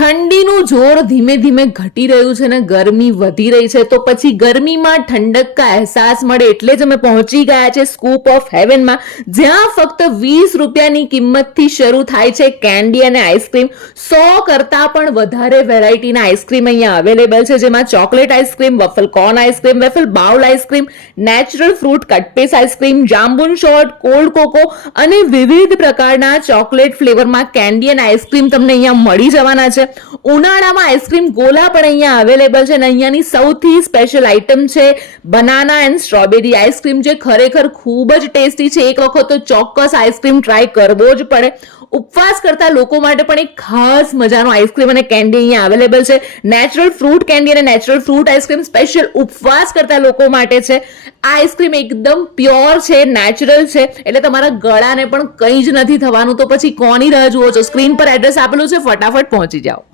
ઠંડીનું જોર ધીમે ધીમે ઘટી રહ્યું છે ને ગરમી વધી રહી છે, તો પછી ગરમીમાં ઠંડક કા અહેસાસ મળે એટલે જ અમે પહોંચી ગયા છે સ્કૂપ ઓફ હેવનમાં, જ્યાં ફક્ત 20 રૂપિયાની કિંમતથી શરૂ થાય છે કેન્ડી અને આઈસ્ક્રીમ. 100 કરતાં પણ વધારે વેરાયટીના આઈસ્ક્રીમ અહીંયા અવેલેબલ છે, જેમાં chocolate ice cream, waffle cone ice cream, waffle bowl ice cream, natural fruit cut piece ice cream, jamun short, cold cocoa અને વિવિધ પ્રકારના ચોકલેટ ફ્લેવરમાં કેન્ડી અને આઈસ્ક્રીમ તમને અહીંયા મળી જવાના છે. ઉનાળામાં આઈસ્ક્રીમ ગોલા પણ અહીંયા અવેલેબલ છે અને અહીંયાની સૌથી સ્પેશિયલ આઇટમ છે બનાના એન્ડ સ્ટ્રોબેરી આઈસ્ક્રીમ, જે ખરેખર ખૂબ જ ટેસ્ટી છે. એક વખત તો ચોક્કસ આઈસ્ક્રીમ ટ્રાય કરવો જ પડે. ઉપવાસ કરતા લોકો માટે પણ એક ખાસ મજાનો આઈસ્ક્રીમ અને કેન્ડી અહીંયા અવેલેબલ છે. નેચરલ ફ્રૂટ કેન્ડી અને નેચરલ ફ્રૂટ આઈસ્ક્રીમ સ્પેશિયલ ઉપવાસ કરતા લોકો માટે છે. આ આઈસ્ક્રીમ એકદમ પ્યોર છે, નેચરલ છે, એટલે તમારા ગળાને પણ કંઈ જ નથી થવાનું. તો પછી કોની રાહ જુઓ છો? સ્ક્રીન પર એડ્રેસ આપેલું છે, ફટાફટ પહોંચી જાઓ.